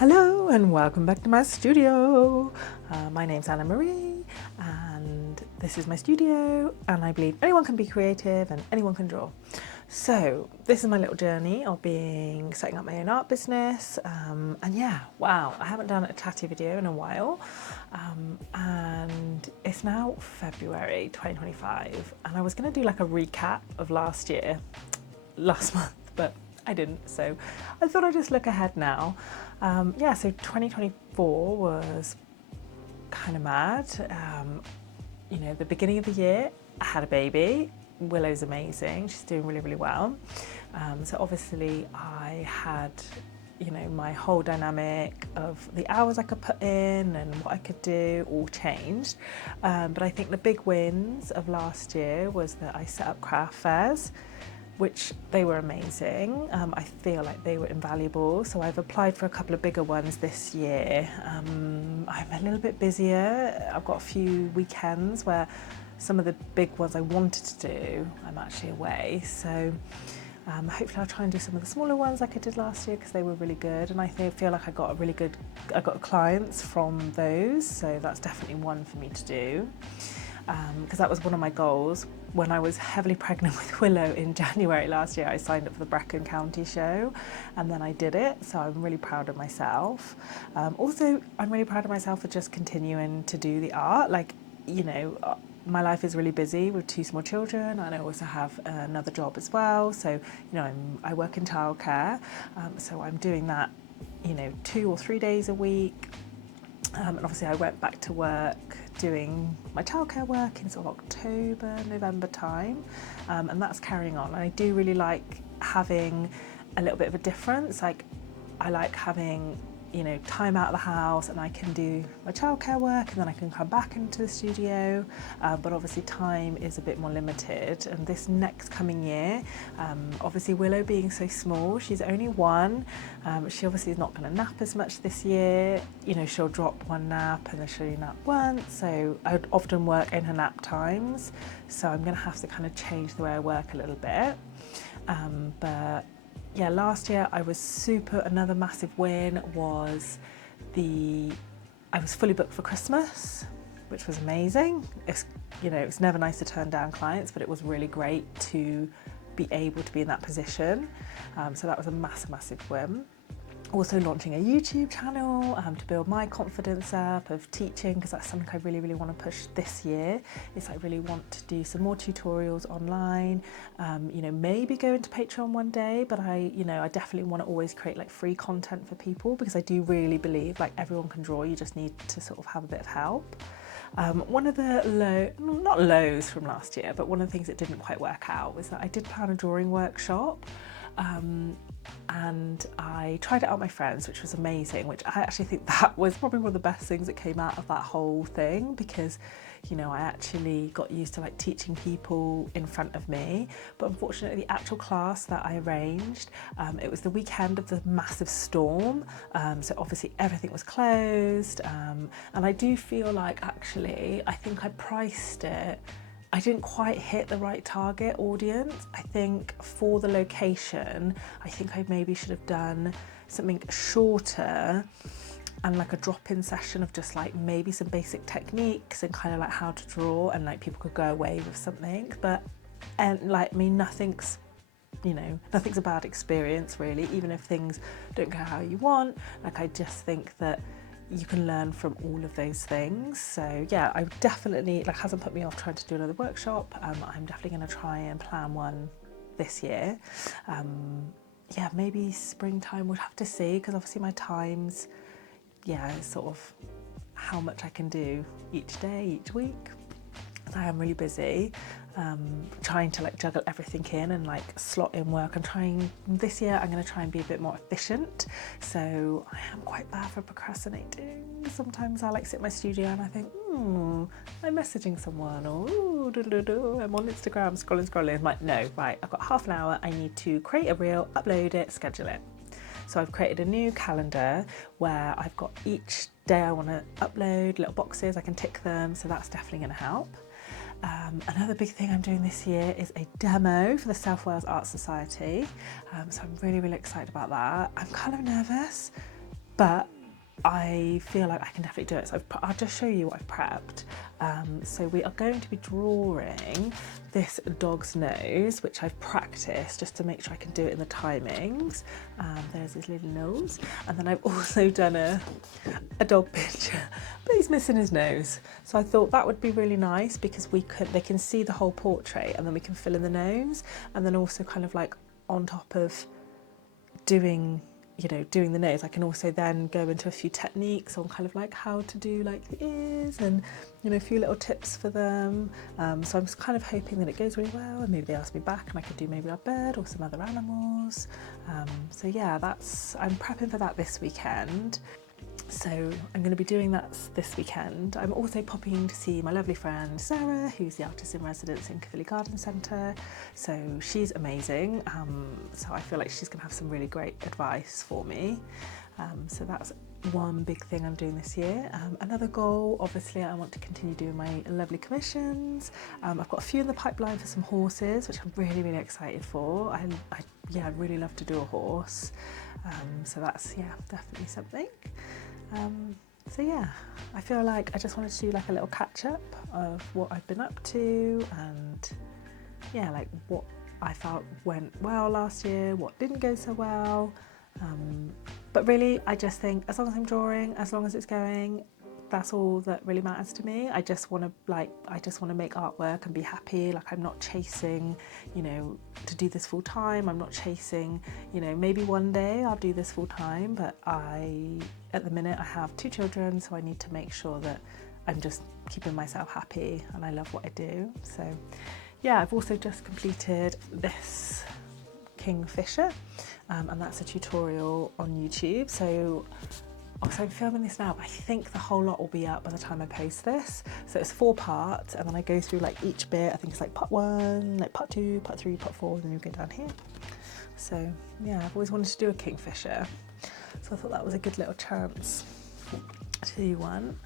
Hello and welcome back to my studio. My name's Anna Marie and this is my studio, and I believe anyone can be creative and anyone can draw. So this is my little journey of setting up my own art business, and yeah, wow, I haven't done a chatty video in a while, and it's now February 2025, and I was going to do like a recap of last month, but I didn't, so I thought I'd just look ahead now. So 2024 was kind of mad. The beginning of the year, I had a baby. Willow's amazing. She's doing really, really well. So obviously I had, my whole dynamic of the hours I could put in and what I could do all changed. But I think the big wins of last year was that I set up craft fairs, which they were amazing. I feel like they were invaluable. So I've applied for a couple of bigger ones this year. I'm a little bit busier. I've got a few weekends where some of the big ones I wanted to do, I'm actually away. So hopefully I'll try and do some of the smaller ones like I did last year because they were really good. And I feel like I got clients from those. So that's definitely one for me to do. Because that was one of my goals. When I was heavily pregnant with Willow in January last year, I signed up for the Brecon County show and then I did it. So I'm really proud of myself. Also, I'm really proud of myself for just continuing to do the art. My life is really busy with 2 small children, and I also have another job as well. So, I work in childcare. So I'm doing that, 2 or 3 days a week. And obviously I went back to work doing my childcare work in sort of October, November time, and that's carrying on. And I do really like having a little bit of a difference. Like I like having, time out of the house and I can do my childcare work and then I can come back into the studio, but obviously time is a bit more limited. And this next coming year, obviously Willow being so small, she's only 1, she obviously is not going to nap as much this year. She'll drop one nap and then she'll only nap once, so I would often work in her nap times, so I'm going to have to kind of change the way I work a little bit. But yeah, last year another massive win was I was fully booked for Christmas, which was amazing. It's never nice to turn down clients, but it was really great to be able to be in that position. So that was a massive win. Also launching a YouTube channel to build my confidence up of teaching, because that's something I really, really want to push this year. I really want to do some more tutorials online, maybe go into Patreon one day, but I definitely want to always create like free content for people, because I do really believe like everyone can draw, you just need to sort of have a bit of help. One of the not lows from last year, but one of the things that didn't quite work out was that I did plan a drawing workshop. And I tried it out with my friends, which was amazing, which I actually think that was probably one of the best things that came out of that whole thing, because I actually got used to like teaching people in front of me. But unfortunately the actual class that I arranged, it was the weekend of the massive storm, so obviously everything was closed, and I do feel like actually I think I priced it, I didn't quite hit the right target audience. I think for the location, I think I maybe should have done something shorter and like a drop-in session of just like maybe some basic techniques and kind of like how to draw, and like people could go away with something. Nothing's a bad experience really, even if things don't go how you want. Like I just think that you can learn from all of those things. So yeah, I definitely, hasn't put me off trying to do another workshop. I'm definitely going to try and plan one this year. Maybe springtime, we'll have to see, because obviously my times, sort of how much I can do each day, each week. I am really busy, trying to like juggle everything in and like slot in work. This year I'm going to try and be a bit more efficient. So I am quite bad for procrastinating. Sometimes I like sit in my studio and I think, I'm messaging someone, or I'm on Instagram scrolling. I'm like, no, right, I've got half an hour. I need to create a reel, upload it, schedule it. So I've created a new calendar where I've got each day I want to upload little boxes, I can tick them, so that's definitely going to help. Another big thing I'm doing this year is a demo for the South Wales Art Society, so I'm really, really excited about that. I'm kind of nervous, but I feel like I can definitely do it. So I'll just show you what I've prepped. So we are going to be drawing this dog's nose, which I've practiced just to make sure I can do it in the timings. There's his little nose. And then I've also done a dog picture, but he's missing his nose. So I thought that would be really nice because they can see the whole portrait, and then we can fill in the nose, and then also kind of like on top of doing the nose, I can also then go into a few techniques on kind of like how to do like the ears and, you know, a few little tips for them. So I'm kind of hoping that it goes really well, and maybe they ask me back and I could do maybe a bird or some other animals. So yeah, I'm prepping for that this weekend. So I'm going to be doing that this weekend. I'm also popping to see my lovely friend Sarah, who's the artist in residence in Caerphilly Garden Centre. So she's amazing. So I feel like she's going to have some really great advice for me. So that's one big thing I'm doing this year. Another goal, obviously, I want to continue doing my lovely commissions. I've got a few in the pipeline for some horses, which I'm really, really excited for. I really love to do a horse. So that's, yeah, definitely something. So yeah, I feel like I just wanted to do like a little catch up of what I've been up to, and yeah, like what I felt went well last year, what didn't go so well. But really, I just think as long as I'm drawing, as long as it's going, that's all that really matters to me. I just want to make artwork and be happy. Like, I'm not chasing, you know, to do this full time. I'm not chasing, you know, maybe one day I'll do this full time, but at the minute I have 2 children, so I need to make sure that I'm just keeping myself happy and I love what I do. So yeah, I've also just completed this kingfisher, and that's a tutorial on YouTube. So I'm filming this now, but I think the whole lot will be up by the time I post this. So it's 4 parts, and then I go through like each bit. I think it's like part 1, like part 2, part 3, part 4, and then you go down here. So yeah, I've always wanted to do a kingfisher, so I thought that was a good little chance to do one.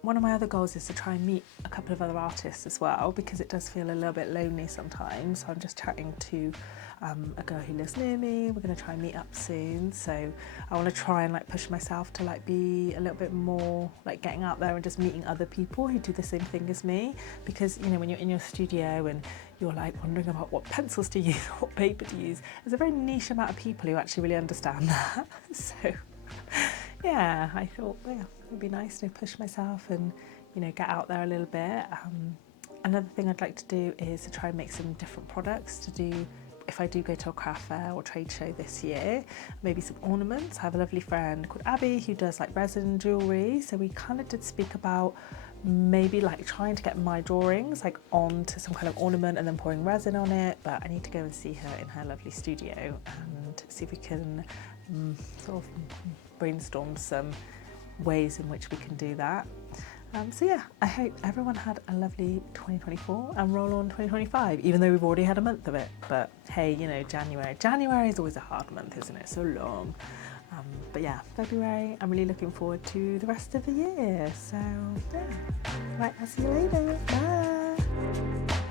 One of my other goals is to try and meet a couple of other artists as well, because it does feel a little bit lonely sometimes. So I'm just chatting to a girl who lives near me. We're going to try and meet up soon, so I want to try and like push myself to like be a little bit more like getting out there and just meeting other people who do the same thing as me, because you know, when you're in your studio and you're like wondering about what pencils to use, what paper to use, there's a very niche amount of people who actually really understand that. So yeah, I thought, yeah, it'd be nice to push myself and, you know, get out there a little bit. Another thing I'd like to do is to try and make some different products to do if I do go to a craft fair or trade show this year. Maybe some ornaments. I have a lovely friend called Abby who does like resin jewellery, so we kind of did speak about maybe like trying to get my drawings like onto some kind of ornament and then pouring resin on it, but I need to go and see her in her lovely studio and see if we can sort of brainstorm some ways in which we can do that. So yeah, I hope everyone had a lovely 2024 and roll on 2025, even though we've already had a month of it. But hey, you know, January is always a hard month, isn't it? So long. But yeah, February, I'm really looking forward to the rest of the year. So yeah, right, I'll see you later. Bye.